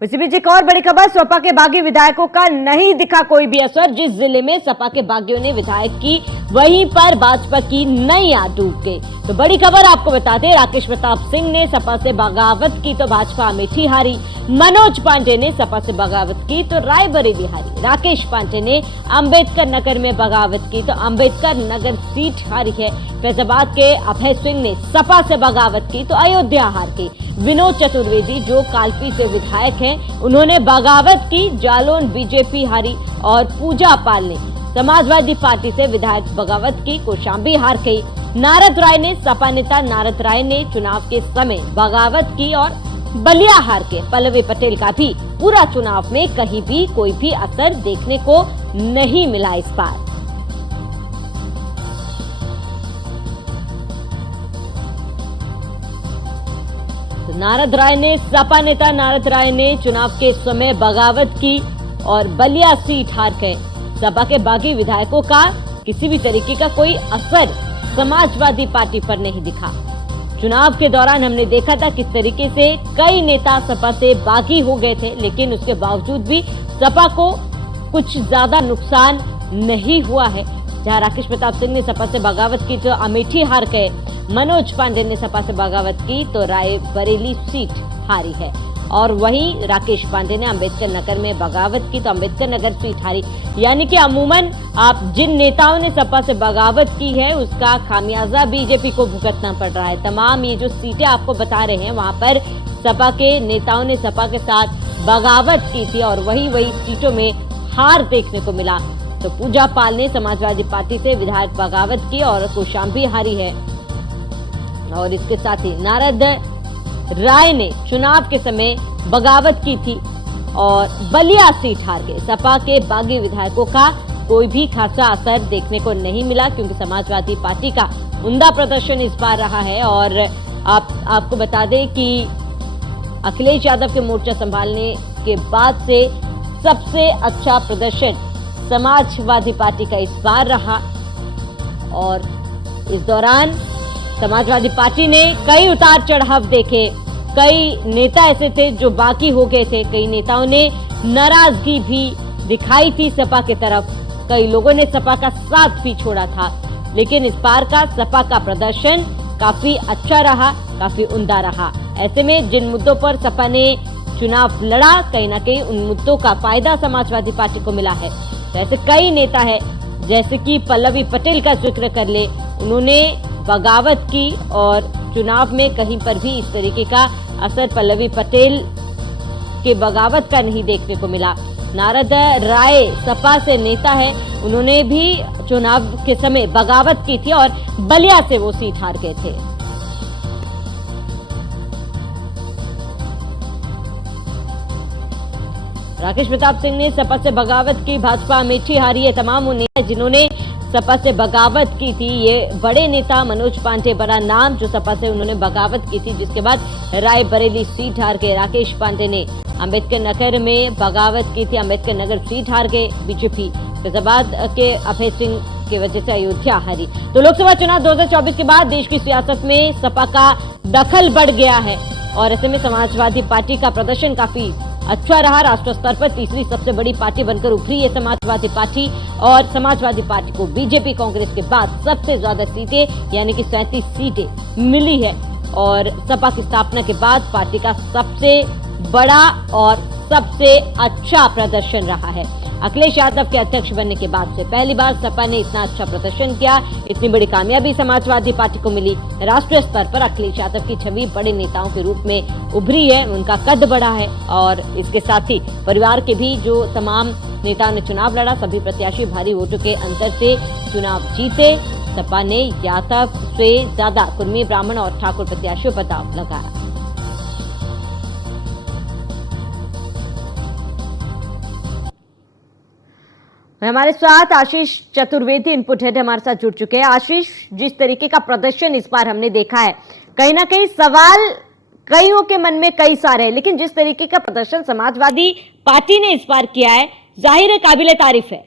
इसी बीच एक और बड़ी खबर, सपा के बागी विधायकों का नहीं दिखा कोई भी असर। जिस जिले में सपा के बागियों ने विधायक की, वहीं पर भाजपा की नैया डूब गई। तो बड़ी खबर आपको बता दें, राकेश प्रताप सिंह ने सपा से बगावत की तो भाजपा अमेठी हारी। मनोज पांडे ने सपा से बगावत की तो रायबरेली हारी। राकेश पांडे ने अंबेडकर नगर में बगावत की तो अंबेडकर नगर सीट हारी है। फैजाबाद के अभय सिंह ने सपा से बगावत की तो अयोध्या हार गई। विनोद चतुर्वेदी जो कालपी से विधायक हैं, उन्होंने बगावत की, जालौन बीजेपी हारी। और पूजा पाल ने समाजवादी पार्टी से विधायक बगावत की, कौशाम्बी हार गई। नारद राय ने, सपा नेता नारद राय ने चुनाव के समय बगावत की और बलिया हार के। पल्लवी पटेल का भी पूरा चुनाव में कहीं भी कोई भी असर देखने को नहीं मिला इस बार। नारद राय ने, सपा नेता नारद राय ने चुनाव के समय बगावत की और बलिया सीट हार गए। सपा के बागी विधायकों का किसी भी तरीके का कोई असर समाजवादी पार्टी पर नहीं दिखा। चुनाव के दौरान हमने देखा था किस तरीके से कई नेता सपा से बागी हो गए थे, लेकिन उसके बावजूद भी सपा को कुछ ज्यादा नुकसान नहीं हुआ है। जहां राकेश प्रताप सिंह ने सपा से बगावत की तो अमेठी हार गए। मनोज पांडे ने सपा से बगावत की तो रायबरेली सीट हारी है। और वहीं राकेश पांडे ने अंबेडकर नगर में बगावत की तो अंबेडकर नगर सीट हारी। यानी कि अमूमन आप जिन नेताओं ने सपा से बगावत की है, उसका खामियाजा बीजेपी को भुगतना पड़ रहा है। तमाम ये जो सीटें आपको बता रहे हैं, वहां पर सपा के नेताओं ने सपा के साथ बगावत की थी और वही सीटों में हार देखने को मिला। तो पूजा पाल ने समाजवादी पार्टी से विधायक बगावत की और कौशाम्बी हारी है। और इसके साथ ही नारद राय ने चुनाव के समय बगावत की थी और बलिया सीट हार गए। सपा के बागी विधायकों का कोई भी खासा असर देखने को नहीं मिला, क्योंकि समाजवादी पार्टी का उम्दा प्रदर्शन इस बार रहा है। और आपको बता दें कि अखिलेश यादव के मोर्चा संभालने के बाद से सबसे अच्छा प्रदर्शन समाजवादी पार्टी का इस बार रहा। और इस दौरान समाजवादी पार्टी ने कई उतार चढ़ाव देखे। कई नेता ऐसे थे जो बाकी हो गए थे। कई नेताओं ने नाराजगी भी दिखाई थी सपा की तरफ। कई लोगों ने सपा का साथ भी छोड़ा था। लेकिन इस बार का सपा का प्रदर्शन काफी अच्छा रहा, काफी उम्दा रहा। ऐसे में जिन मुद्दों पर सपा ने चुनाव लड़ा, कहीं ना कहीं उन मुद्दों का फायदा समाजवादी पार्टी को मिला है। तो ऐसे कई नेता है, जैसे कि पल्लवी पटेल का जिक्र कर ले, उन्होंने बगावत की और चुनाव में कहीं पर भी इस तरीके का असर पल्लवी पटेल के बगावत का नहीं देखने को मिला। नारद राय सपा से नेता है, उन्होंने भी चुनाव के समय बगावत की थी और बलिया से वो सीट हार गए थे। राकेश प्रताप सिंह ने सपा से बगावत की, भाजपा अमेठी हारी है। तमाम उन नेता जिन्होंने सपा से बगावत की थी, ये बड़े नेता मनोज पांडे बड़ा नाम जो सपा से उन्होंने बगावत की थी, जिसके बाद रायबरेली सीट हार गए। राकेश पांडे ने अंबेडकर नगर में बगावत की थी, अंबेडकर नगर सीट हार गए बीजेपी। फैजाबाद के अभय सिंह की वजह से अयोध्या हारी। तो लोकसभा चुनाव 2024 के बाद देश की सियासत में सपा का दखल बढ़ गया है और ऐसे में समाजवादी पार्टी का प्रदर्शन काफी अच्छा रहा। राष्ट्रीय स्तर पर तीसरी सबसे बड़ी पार्टी बनकर उभरी है समाजवादी पार्टी। और समाजवादी पार्टी को बीजेपी कांग्रेस के बाद सबसे ज्यादा सीटें यानी कि 37 सीटें मिली है। और सपा की स्थापना के बाद पार्टी का सबसे बड़ा और सबसे अच्छा प्रदर्शन रहा है। अखिलेश यादव के अध्यक्ष बनने के बाद से पहली बार सपा ने इतना अच्छा प्रदर्शन किया। इतनी बड़ी कामयाबी समाजवादी पार्टी को मिली। राष्ट्रीय स्तर पर अखिलेश यादव की छवि बड़े नेताओं के रूप में उभरी है, उनका कद बढ़ा है। और इसके साथ ही परिवार के भी जो तमाम नेताओं ने चुनाव लड़ा, सभी प्रत्याशी भारी वोटों के अंतर से चुनाव जीते। सपा ने यादव से ज्यादा कुर्मी, ब्राह्मण और ठाकुर प्रत्याशियों पर दांव लगाया। हमारे साथ आशीष चतुर्वेदी इनपुट हेड हमारे साथ जुड़ चुके हैं। आशीष, जिस तरीके का प्रदर्शन इस बार हमने देखा है, कहीं ना कहीं सवाल कईयों के मन में कई सारे हैं, लेकिन जिस तरीके का प्रदर्शन समाजवादी पार्टी ने इस बार किया है, जाहिर है काबिले तारीफ है।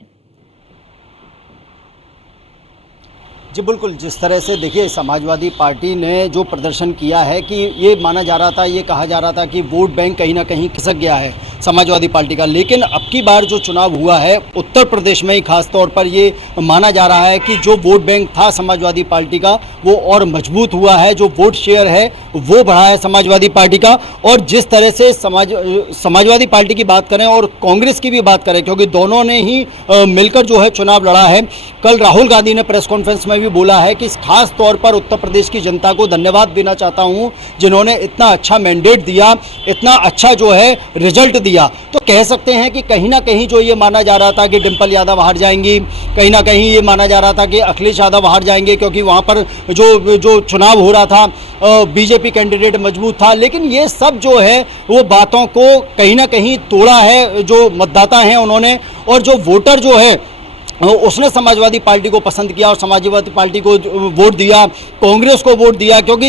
जी बिल्कुल, जिस तरह से देखिए समाजवादी पार्टी ने जो प्रदर्शन किया है कि ये माना जा रहा था, ये कहा जा रहा था कि वोट बैंक कहीं ना कहीं खिसक गया है समाजवादी पार्टी का, लेकिन अब की बार जो चुनाव हुआ है उत्तर प्रदेश में ही खास तौर पर ये माना जा रहा है कि जो वोट बैंक था समाजवादी पार्टी का वो और मजबूत हुआ है, जो वोट शेयर है वो बढ़ा है समाजवादी पार्टी का। और जिस तरह से समाजवादी पार्टी की बात करें और कांग्रेस की भी बात करें, क्योंकि दोनों ने ही मिलकर जो है चुनाव लड़ा है। कल राहुल गांधी ने प्रेस कॉन्फ्रेंस में भी बोला है कि खास तौर पर उत्तर प्रदेश की जनता को धन्यवाद देना चाहता हूं जिन्होंने इतना अच्छा मैंडेट दिया, इतना अच्छा जो है रिजल्ट दिया। तो कह सकते हैं कि कहीं ना कहीं जो ये माना जा रहा था कि डिंपल यादव हार जाएंगी, कहीं ना कहीं ये माना जा रहा था कि अखिलेश यादव हार जाएंगे, क्योंकि वहां पर जो चुनाव हो रहा था बीजेपी कैंडिडेट मजबूत था, लेकिन ये सब जो है वो बातों को कहीं ना कहीं तोड़ा है जो मतदाता हैं उन्होंने। और जो वोटर जो है उसने समाजवादी पार्टी को पसंद किया और समाजवादी पार्टी को वोट दिया, कांग्रेस को वोट दिया, क्योंकि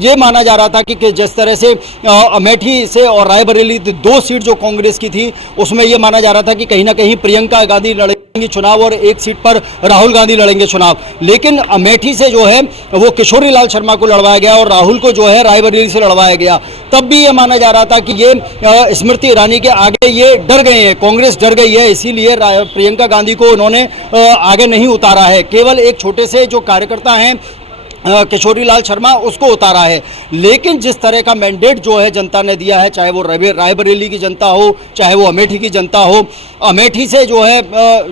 ये माना जा रहा था कि जिस तरह से अमेठी से और रायबरेली 2 सीट जो कांग्रेस की थी उसमें ये माना जा रहा था कि कहीं ना कहीं प्रियंका गांधी लड़ेंगी चुनाव और 1 सीट पर राहुल गांधी लड़ेंगे चुनाव। लेकिन अमेठी से जो है वो किशोरी लाल शर्मा को लड़वाया गया और राहुल को जो है रायबरेली से लड़वाया गया। तब भी ये माना जा रहा था कि ये स्मृति ईरानी के आगे ये डर गए हैं, कांग्रेस डर गई है, इसीलिए प्रियंका गांधी को उन्होंने आगे नहीं उतारा है, केवल एक छोटे से जो कार्यकर्ता हैं किशोरी लाल शर्मा उसको उतारा है। लेकिन जिस तरह का मैंडेट जो है जनता ने दिया है, चाहे वो रायबरेली की जनता हो चाहे वो अमेठी की जनता हो, अमेठी से जो है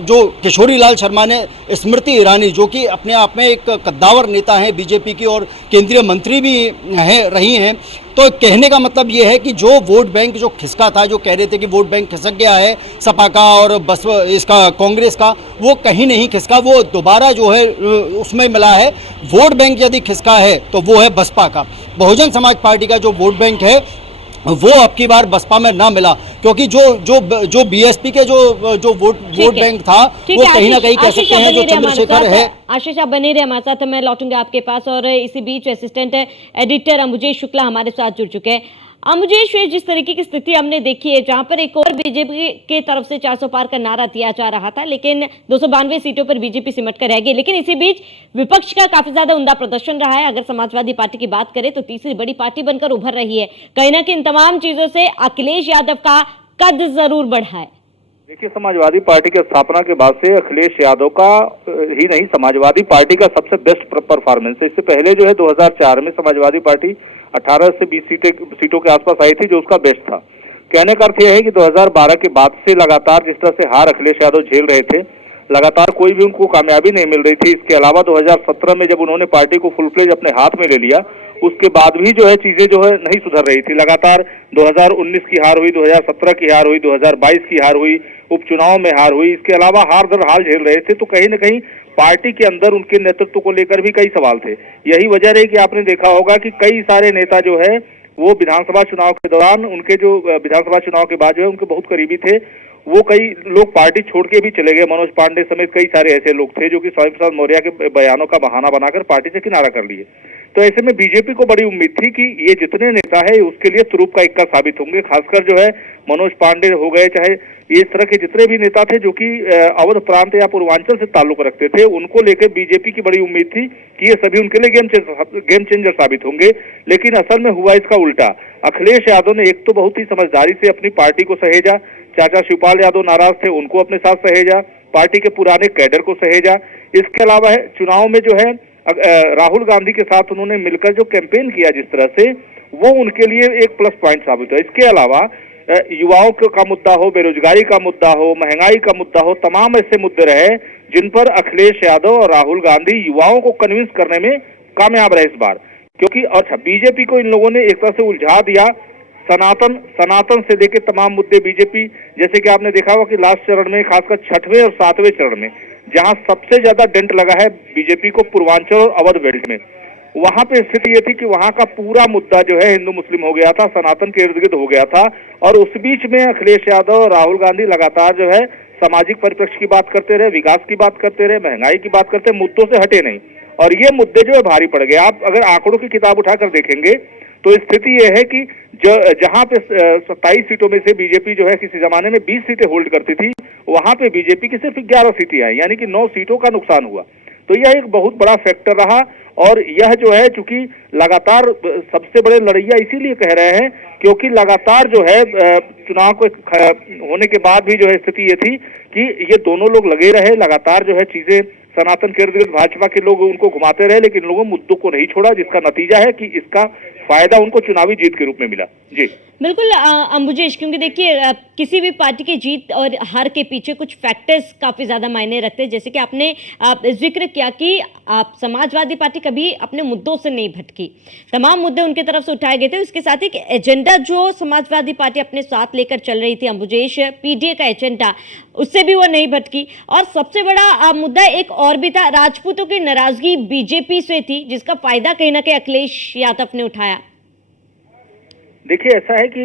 जो किशोरी लाल शर्मा ने स्मृति ईरानी जो कि अपने आप में एक कद्दावर नेता हैं बीजेपी की और केंद्रीय मंत्री भी रही हैं, तो कहने का मतलब ये है कि जो वोट बैंक जो खिसका था, जो कह रहे थे कि वोट बैंक खिसक गया है सपा का और बस इसका कांग्रेस का, वो कहीं नहीं खिसका, वो दोबारा जो है उसमें मिला है। वोट बैंक यदि खिसका है तो वो है बसपा का। बहुजन समाज पार्टी का जो वोट बैंक है वो अब की बार बसपा में ना मिला, क्योंकि जो बीएसपी के जो वोट बैंक था वो कहीं ना कहीं कह सकते हैं जो चंद्रशेखर है। आशीष आप बने रहे हमारे साथ, मैं लौटूंगा आपके पास। और इसी बीच असिस्टेंट एडिटर अमुजेश शुक्ला हमारे साथ जुड़ चुके हैं। अमुजेश, जिस तरीके की स्थिति हमने देखी है जहां पर एक और बीजेपी के तरफ से 400 पार का नारा दिया जा रहा था, लेकिन 292 सीटों पर बीजेपी सिमट कर रह गई। लेकिन इसी बीच विपक्ष का काफी ज्यादा उमदा प्रदर्शन रहा है। अगर समाजवादी पार्टी की बात करें तो तीसरी बड़ी पार्टी बनकर उभर रही है। कहीं ना कहीं इन तमाम चीजों से अखिलेश यादव का कद जरूर बढ़ा है। देखिए, समाजवादी पार्टी की स्थापना के बाद से अखिलेश यादव का ही नहीं, समाजवादी पार्टी का सबसे बेस्ट परफॉर्मेंस है। इससे पहले जो है 2004 में समाजवादी पार्टी 18 से 20 सीटों के आसपास आई थी, जो उसका बेस्ट था। कहने का अर्थ यह है कि 2012 के बाद से लगातार जिस तरह से हार अखिलेश यादव झेल रहे थे, लगातार कोई भी उनको कामयाबी नहीं मिल रही थी। इसके अलावा 2017 में जब उन्होंने पार्टी को फुल फ्लेज अपने हाथ में ले लिया, उसके बाद भी जो है चीजें जो है नहीं सुधर रही थी। लगातार 2019 की हार हुई, 2017 की हार हुई, 2022 की हार हुई, उपचुनाव में हार हुई। इसके अलावा हार दर हाल झेल रहे थे। तो कहीं न कहीं पार्टी के अंदर उनके नेतृत्व को लेकर भी कई सवाल थे। यही वजह रही कि आपने देखा होगा कि कई सारे नेता जो है वो विधानसभा चुनाव के दौरान, उनके जो विधानसभा चुनाव के बाद जो है उनके बहुत करीबी थे, वो कई लोग पार्टी छोड़ के भी चले गए। मनोज पांडे समेत कई सारे ऐसे लोग थे जो कि स्वामी प्रसाद मौर्य के बयानों का बहाना बनाकर पार्टी से किनारा कर लिए। तो ऐसे में बीजेपी को बड़ी उम्मीद थी कि ये जितने नेता है उसके लिए तुरुप का इक्का साबित होंगे। खासकर जो है मनोज पांडे हो गए, चाहे ये इस तरह के जितने भी नेता थे जो कि अवध प्रांत या पूर्वांचल से ताल्लुक रखते थे, उनको लेकर बीजेपी की बड़ी उम्मीद थी कि ये सभी उनके लिए गेम चेंजर साबित होंगे। लेकिन असल में हुआ इसका उल्टा। अखिलेश यादव ने एक तो बहुत ही समझदारी से अपनी पार्टी को सहेजा, चाचा शिवपाल यादव नाराज थे उनको अपने साथ सहेजा, पार्टी के पुराने कैडर को सहेजा। इसके अलावा है चुनाव में जो है राहुल गांधी के साथ उन्होंने मिलकर जो कैंपेन किया जिस तरह से, वो उनके लिए एक प्लस पॉइंट साबित हुआ। इसके अलावा युवाओं का मुद्दा हो, बेरोजगारी का मुद्दा हो, महंगाई का मुद्दा हो, तमाम ऐसे मुद्दे रहे जिन पर अखिलेश यादव और राहुल गांधी युवाओं को कन्विंस करने में कामयाब रहे इस बार। क्योंकि अच्छा, बीजेपी को इन लोगों ने एक तरह से उलझा दिया। सनातन से लेकर तमाम मुद्दे बीजेपी, जैसे कि आपने देखा होगा कि लास्ट चरण में, खासकर 6वें और 7वें चरण में, जहां सबसे ज्यादा डेंट लगा है बीजेपी को पूर्वांचल और अवध बेल्ट में, वहां पे स्थिति ये थी कि वहां का पूरा मुद्दा जो है हिंदू मुस्लिम हो गया था, सनातन के इर्द गिर्द हो गया था। और उस बीच में अखिलेश यादव और राहुल गांधी लगातार जो है सामाजिक परिप्रेक्ष्य की बात करते रहे, विकास की बात करते रहे, महंगाई की बात करते, मुद्दों से हटे नहीं। और ये मुद्दे जो है भारी पड़ गए। आप अगर आंकड़ों की किताब उठाकर देखेंगे तो स्थिति यह है कि जहां पे 27 सीटों में से बीजेपी जो है किसी जमाने में 20 सीटें होल्ड करती थी, वहां पे बीजेपी की सिर्फ 11 सीटें आई, यानी कि 9 सीटों का नुकसान हुआ। तो यह एक बहुत बड़ा फैक्टर रहा। और यह जो है चूंकि लगातार सबसे बड़े लड़ैया इसीलिए कह रहे हैं क्योंकि लगातार जो है चुनाव को होने के बाद भी जो है स्थिति ये थी कि ये दोनों लोग लगे रहे, लगातार जो है चीजें सनातन के इर्द गिर्द भाजपा के लोग उनको घुमाते रहे, लेकिन लोगों मुद्दों को नहीं छोड़ा, जिसका नतीजा है कि इसका फायदा उनको चुनावी जीत के रूप में मिला। जी बिल्कुल अंबुजेश, क्योंकि देखिए किसी भी पार्टी की जीत और हार के पीछे कुछ फैक्टर्स काफी ज्यादा मायने रखते हैं। जैसे कि आपने जिक्र किया कि समाजवादी पार्टी कभी अपने मुद्दों से नहीं भटकी, तमाम मुद्दे उनके तरफ से उठाए गए थे। उसके साथ एक एजेंडा जो समाजवादी पार्टी अपने साथ लेकर चल रही थी अंबुजेश, पीडीए का एजेंडा, उससे भी वो नहीं भटकी। और सबसे बड़ा मुद्दा एक और भी था, राजपूतों की नाराजगी बीजेपी से थी, जिसका फायदा कहीं ना कहीं अखिलेश यादव ने उठाया। देखिए ऐसा है कि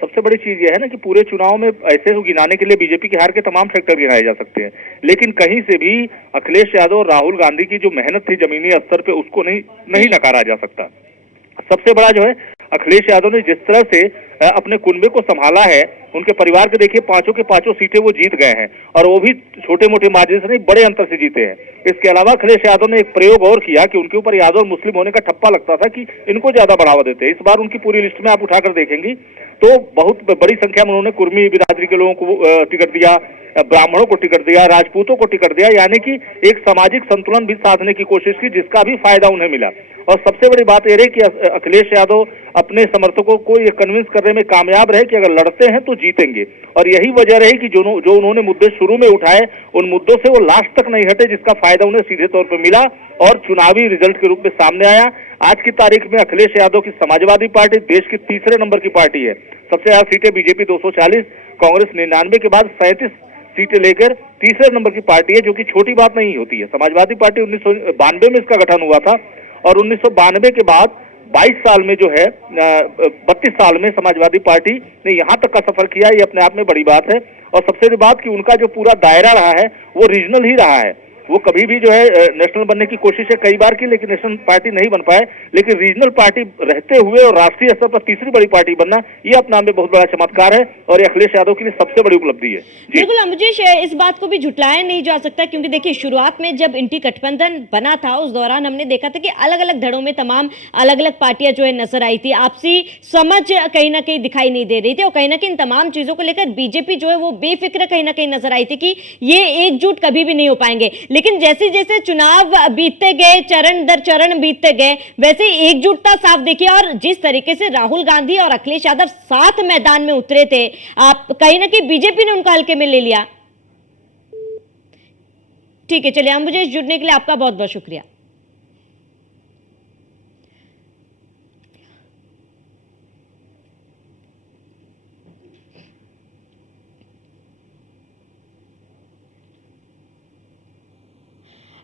सबसे बड़ी चीज यह है ना कि पूरे चुनाव में ऐसे को गिनाने के लिए बीजेपी के हार के तमाम फैक्टर गिनाए जा सकते हैं, लेकिन कहीं से भी अखिलेश यादव और राहुल गांधी की जो मेहनत थी जमीनी स्तर पे उसको नहीं नकारा जा सकता। सबसे बड़ा जो है अखिलेश यादव ने जिस तरह से अपने कुनबे को संभाला है, उनके परिवार के देखिए पांचों के पांचों सीटें वो जीत गए हैं और वो भी छोटे मोटे मार्जिन से नहीं, बड़े अंतर से जीते हैं। इसके अलावा अखिलेश यादव ने एक प्रयोग और किया कि उनके ऊपर यादव और मुस्लिम होने का ठप्पा लगता था कि इनको ज्यादा बढ़ावा देते हैं। इस बार उनकी पूरी लिस्ट में आप उठाकर देखेंगी तो बहुत बड़ी संख्या में उन्होंने कुर्मी बिरादरी के लोगों को टिकट दिया, ब्राह्मणों को टिकट दिया, राजपूतों को टिकट दिया, यानी कि एक सामाजिक संतुलन भी साधने की कोशिश की, जिसका भी फायदा उन्हें मिला। और सबसे बड़ी बात यह रही कि अखिलेश यादव अपने समर्थकों को ये कन्विंस करने में कामयाब रहे कि अगर लड़ते हैं तो जीतेंगे। और यही वजह रही कि जो उन्होंने मुद्दे शुरू में उठाए उन मुद्दों से वो लास्ट तक नहीं हटे, जिसका फायदा उन्हें सीधे तौर पर मिला और चुनावी रिजल्ट के रूप में सामने आया। आज की तारीख में अखिलेश यादव की समाजवादी पार्टी देश की तीसरे नंबर की पार्टी है। सबसे ज्यादा सीटें बीजेपी 240, कांग्रेस 99 के बाद 37 सीटें लेकर तीसरे नंबर की पार्टी है, जो कि छोटी बात नहीं होती है। समाजवादी पार्टी 1992 में इसका गठन हुआ था और 1992 के बाद 22 साल में जो है 32 साल में समाजवादी पार्टी ने यहाँ तक का सफर किया, ये अपने आप में बड़ी बात है। और सबसे बड़ी बात कि उनका जो पूरा दायरा रहा है वो रीजनल ही रहा है। वो कभी भी जो है नेशनल बनने की कोशिश है कई बार की, लेकिन नेशनल पार्टी नहीं बन पाए, लेकिन रीजनल पार्टी रहते हुए और राष्ट्रीय स्तर पर तीसरी बड़ी पार्टी बनना, ये अपने आप में बहुत बड़ा चमत्कार है और ये अखिलेश यादव के लिए सबसे बड़ी उपलब्धि है। बिल्कुल अंबुजेश, इस बात को भी झुटलाया नहीं जा सकता, क्योंकि देखिए शुरुआत में जब इंटी गठबंधन बना था उस दौरान हमने देखा था कि अलग अलग धड़ों में तमाम अलग अलग पार्टियां जो है नजर आई थी, आपसी समझ कहीं ना कहीं दिखाई नहीं दे रही थी और कहीं ना कहीं इन तमाम चीजों को लेकर बीजेपी जो है वो बेफिक्र कहीं ना कहीं नजर आई थी कि ये एकजुट कभी भी नहीं हो पाएंगे। लेकिन जैसे जैसे चुनाव बीतते गए, चरण दर चरण बीतते गए, वैसे एकजुटता साफ देखिए। और जिस तरीके से राहुल गांधी और अखिलेश यादव साथ मैदान में उतरे थे, आप कहीं ना कहीं बीजेपी ने उनको हल्के में ले लिया। ठीक है, चलिए अंबुजेश, जुड़ने के लिए आपका बहुत बहुत शुक्रिया।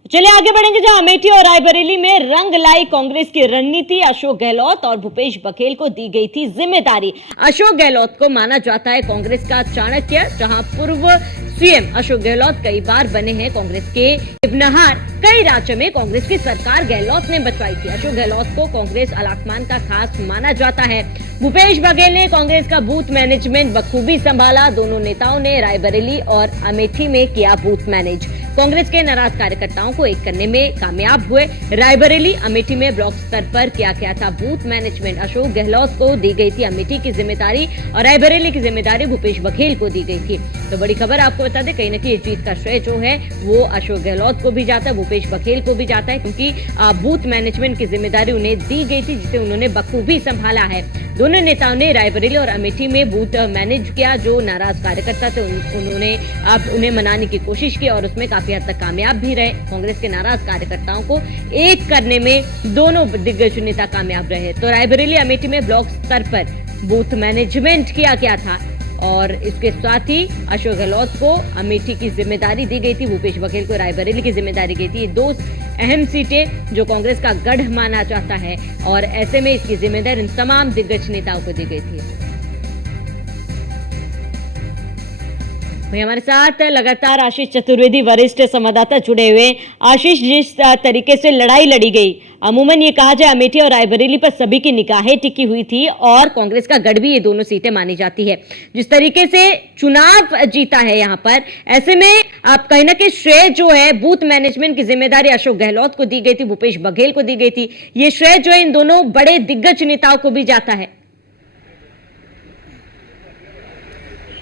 चलिए आगे बढ़ेंगे, जहां अमेठी और रायबरेली में रंग लाई कांग्रेस की रणनीति। अशोक गहलोत और भूपेश बघेल को दी गई थी जिम्मेदारी। अशोक गहलोत को माना जाता है कांग्रेस का चाणक्य, जहां पूर्व सीएम अशोक गहलोत कई बार बने हैं कांग्रेस के इब्नहार। कई राज्यों में कांग्रेस की सरकार गहलोत ने बचवाई थी। अशोक गहलोत को कांग्रेस आलाकमान का खास माना जाता है। भूपेश बघेल ने कांग्रेस का बूथ मैनेजमेंट बखूबी संभाला। दोनों नेताओं ने रायबरेली और अमेठी में किया बूथ मैनेज। कांग्रेस के नाराज कार्यकर्ताओं को एक करने में कामयाब हुए। रायबरेली अमेठी में ब्लॉक स्तर पर क्या क्या था बूथ मैनेजमेंट। अशोक गहलोत को दी गई थी अमेठी की जिम्मेदारी और रायबरेली की जिम्मेदारी भूपेश बघेल को दी गई थी। तो बड़ी खबर आपको बता दें, कहीं ना कहीं जीत का श्रेय जो है वो अशोक गहलोत को भी जाता है, भूपेश बघेल को भी जाता है, क्योंकि बूथ मैनेजमेंट की जिम्मेदारी उन्हें दी गई थी, जिसे उन्होंने बखूबी संभाला है। दोनों नेताओं ने रायबरेली और अमेठी में बूथ मैनेज किया। जो नाराज कार्यकर्ता थे उन्होंने अब उन्हें मनाने की कोशिश की और उसमें काफी हद तक कामयाब भी रहे। कांग्रेस के नाराज कार्यकर्ताओं को एक करने में दोनों दिग्गज नेता कामयाब रहे। तो रायबरेली अमेठी में ब्लॉक स्तर पर बूथ मैनेजमेंट किया गया था और इसके साथ ही अशोक गहलोत को अमेठी की जिम्मेदारी दी गई थी, भूपेश बघेल को रायबरेली की जिम्मेदारी दी गई थी। दो अहम सीटें जो कांग्रेस का गढ़ माना जाता है और ऐसे में इसकी जिम्मेदारी इन तमाम दिग्गज नेताओं को दी गई थी। वही हमारे साथ लगातार आशीष चतुर्वेदी वरिष्ठ संवाददाता जुड़े हुए। आशीष, जिस तरीके से लड़ाई लड़ी गई, अमूमन ये कहा जाए अमेठी और रायबरेली पर सभी की निगाहें टिकी हुई थी और कांग्रेस का गढ़ भी ये दोनों सीटें मानी जाती है। जिस तरीके से चुनाव जीता है यहाँ पर, ऐसे में आप कहीं ना कहीं श्रेय जो है बूथ मैनेजमेंट की जिम्मेदारी अशोक गहलोत को दी गई थी, भूपेश बघेल को दी गई थी। ये श्रेय जो है इन दोनों बड़े दिग्गज नेताओं को भी जाता है।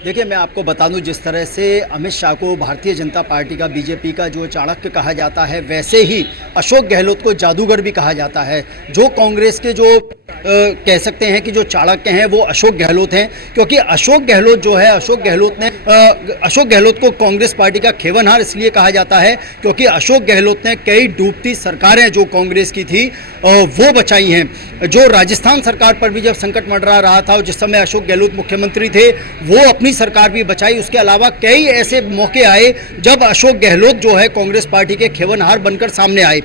देखिए, मैं आपको बता दूं, जिस तरह से अमित शाह को भारतीय जनता पार्टी का, बीजेपी का जो चाणक्य कहा जाता है, वैसे ही अशोक गहलोत को जादूगर भी कहा जाता है। जो कांग्रेस के जो कह सकते हैं कि जो चाणक्य हैं वो अशोक गहलोत हैं, क्योंकि अशोक गहलोत जो है, अशोक गहलोत को कांग्रेस पार्टी का खेवनहार इसलिए कहा जाता है क्योंकि अशोक गहलोत ने कई डूबती सरकारें जो कांग्रेस की थी वो बचाई हैं। जो राजस्थान सरकार पर भी जब संकट मंडरा रहा था और जिस समय अशोक गहलोत मुख्यमंत्री थे, वो अपनी सरकार भी बचाई। उसके अलावा कई ऐसे मौके आए जब अशोक गहलोत जो है कांग्रेस पार्टी के खेवनहार बनकर सामने आए।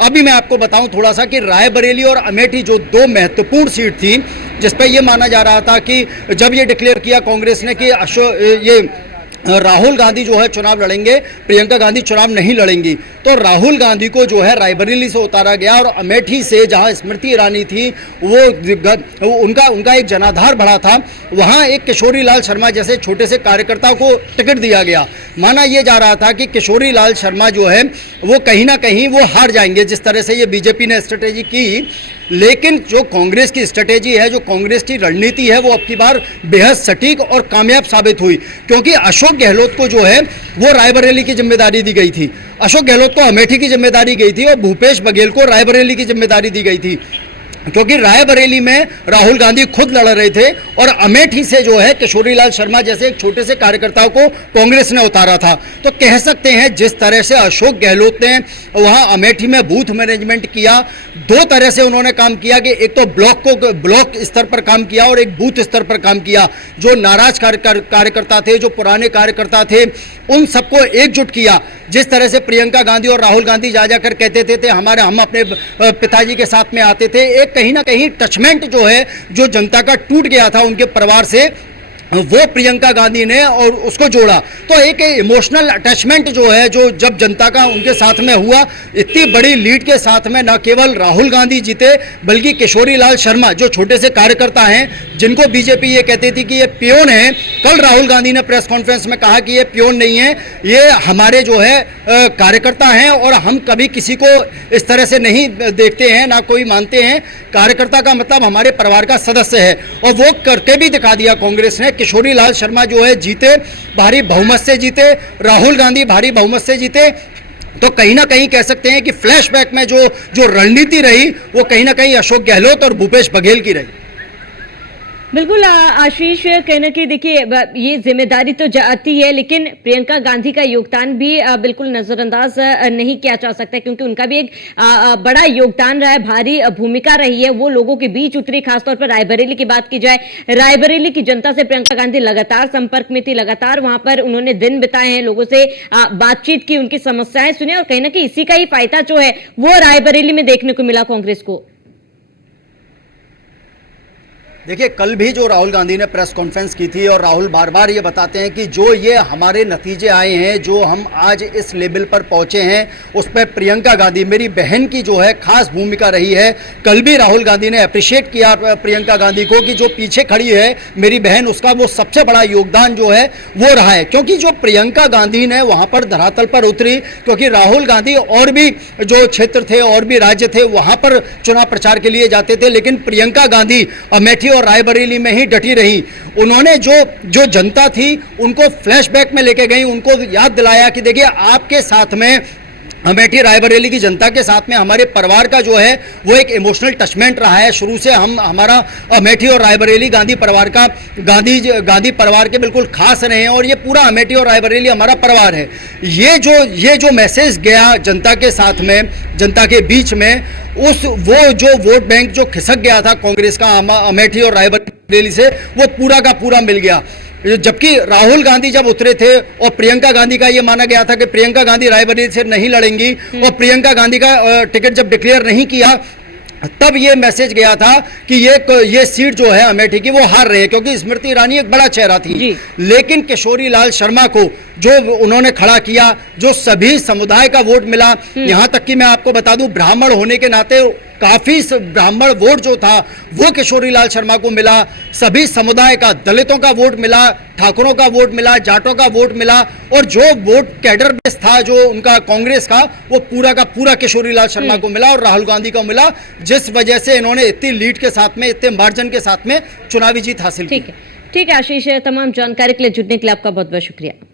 अभी मैं आपको बताऊं थोड़ा सा कि रायबरेली और अमेठी जो दो महत्वपूर्ण सीट थी, जिस पर यह माना जा रहा था कि जब ये डिक्लेयर किया कांग्रेस ने कि राहुल गांधी जो है चुनाव लड़ेंगे, प्रियंका गांधी चुनाव नहीं लड़ेंगी, तो राहुल गांधी को जो है रायबरेली से उतारा गया और अमेठी से जहां स्मृति ईरानी थी, वो उनका एक जनाधार बढ़ा था, वहां एक किशोरी लाल शर्मा जैसे छोटे से कार्यकर्ता को टिकट दिया गया। माना यह जा रहा था कि किशोरी लाल शर्मा जो है वो कहीं ना कहीं वो हार जाएंगे, जिस तरह से ये बीजेपी ने स्ट्रेटेजी की। लेकिन जो कांग्रेस की स्ट्रेटेजी है, जो कांग्रेस की रणनीति है, वो अब की बार बेहद सटीक और कामयाब साबित हुई, क्योंकि अशोक गहलोत को जो है वो रायबरेली की जिम्मेदारी दी गई थी, अशोक गहलोत को अमेठी की जिम्मेदारी गई थी और भूपेश बघेल को रायबरेली की जिम्मेदारी दी गई थी, क्योंकि रायबरेली में राहुल गांधी खुद लड़ रहे थे और अमेठी से जो है किशोरी लाल शर्मा जैसे एक छोटे से कार्यकर्ता को कांग्रेस ने उतारा था। तो कह सकते हैं जिस तरह से अशोक गहलोत ने वहां अमेठी में बूथ मैनेजमेंट किया, दो तरह से उन्होंने काम किया कि एक तो ब्लॉक स्तर पर काम किया और एक बूथ स्तर पर काम किया। जो नाराज कार्यकर्ता थे, जो पुराने कार्यकर्ता थे, उन सबको एकजुट किया। जिस तरह से प्रियंका गांधी और राहुल गांधी जा जाकर कहते थे हम अपने पिताजी के साथ में आते थे, एक कहीं ना कहीं टचमेंट जो है, जो जनता का टूट गया था उनके परिवार से, वो प्रियंका गांधी ने और उसको जोड़ा। तो एक इमोशनल अटैचमेंट जो है, जो जब जनता का उनके साथ में हुआ, इतनी बड़ी लीड के साथ में न केवल राहुल गांधी जीते बल्कि किशोरी लाल शर्मा जो छोटे से कार्यकर्ता हैं, जिनको बीजेपी ये कहती थी कि ये पियोन है, कल राहुल गांधी ने प्रेस कॉन्फ्रेंस में कहा कि ये पियोन नहीं है, ये हमारे जो है कार्यकर्ता हैं और हम कभी किसी को इस तरह से नहीं देखते हैं, ना कोई मानते हैं। कार्यकर्ता का मतलब हमारे परिवार का सदस्य है और वो करके भी दिखा दिया कांग्रेस ने। किशोरी लाल शर्मा जो है जीते, भारी बहुमत से जीते, राहुल गांधी भारी बहुमत से जीते। तो कहीं ना कहीं कह सकते हैं कि फ्लैशबैक में जो रणनीति रही वो कहीं ना कहीं अशोक गहलोत और भूपेश बघेल की रही। बिल्कुल आशीष, कहना कि देखिए ये जिम्मेदारी तो जाती है, लेकिन प्रियंका गांधी का योगदान भी बिल्कुल नजरअंदाज नहीं किया जा सकता, क्योंकि उनका भी एक बड़ा योगदान रहा है, भारी भूमिका रही है। वो लोगों के बीच उतरी, खासतौर पर रायबरेली की बात की जाए, रायबरेली की जनता से प्रियंका गांधी लगातार संपर्क में थी, लगातार वहां पर उन्होंने दिन बिताए हैं, लोगों से बातचीत की, उनकी समस्याएं सुनी और कहीं ना कहीं इसी का ही फायदा जो है वो रायबरेली में देखने को मिला कांग्रेस को। देखिए, कल भी जो राहुल गांधी ने प्रेस कॉन्फ्रेंस की थी और राहुल बार बार ये बताते हैं कि जो ये हमारे नतीजे आए हैं, जो हम आज इस लेवल पर पहुंचे हैं, उस पर प्रियंका गांधी मेरी बहन की जो है खास भूमिका रही है। कल भी राहुल गांधी ने अप्रिशिएट किया प्रियंका गांधी को कि जो पीछे खड़ी है मेरी बहन, उसका वो सबसे बड़ा योगदान जो है वो रहा है। क्योंकि जो प्रियंका गांधी ने वहाँ पर धरातल पर उतरी, क्योंकि राहुल गांधी और भी जो क्षेत्र थे और भी राज्य थे वहाँ पर चुनाव प्रचार के लिए जाते थे, लेकिन प्रियंका गांधी अमेठी और रायबरेली में ही डटी रही। उन्होंने जो जनता थी उनको फ्लैशबैक में लेके गई, उनको याद दिलाया कि देखिए आपके साथ में, अमेठी रायबरेली की जनता के साथ में हमारे परिवार का जो है वो एक इमोशनल टचमेंट रहा है। शुरू से हमारा अमेठी और रायबरेली गांधी परिवार का गांधी परिवार के बिल्कुल खास रहे हैं और ये पूरा अमेठी और रायबरेली हमारा परिवार है। ये जो मैसेज गया जनता के साथ में, जनता के बीच में, वो जो वोट बैंक जो खिसक गया था कांग्रेस का अमेठी और रायबरेली से, वो पूरा का पूरा मिल गया। जबकि राहुल गांधी जब उतरे थे और प्रियंका गांधी का ये माना गया था कि प्रियंका गांधी रायबरेली से नहीं लड़ेंगी और प्रियंका गांधी का टिकट जब डिक्लेयर नहीं किया तब ये मैसेज गया था कि ये सीट जो है अमेठी की वो हार रही है, क्योंकि स्मृति ईरानी एक बड़ा चेहरा थी। लेकिन किशोरी लाल शर्मा को जो उन्होंने खड़ा किया, जो सभी समुदाय का वोट मिला, यहां तक कि मैं आपको बता दूं ब्राह्मण होने के नाते काफी ब्राह्मण वोट जो था वो किशोरी लाल शर्मा को मिला, सभी समुदाय का, दलितों का वोट मिला, ठाकुरों का वोट मिला, जाटों का वोट मिला, और जो वोट कैडर बेस था जो उनका कांग्रेस का, वो पूरा का पूरा किशोरी लाल शर्मा को मिला और राहुल गांधी को मिला, जिस वजह से इन्होंने इतनी लीड के साथ में, इतने मार्जिन के साथ में चुनावी जीत हासिल की। ठीक है आशीष, तमाम जानकारी के लिए जुड़ने के लिए आपका बहुत बहुत शुक्रिया।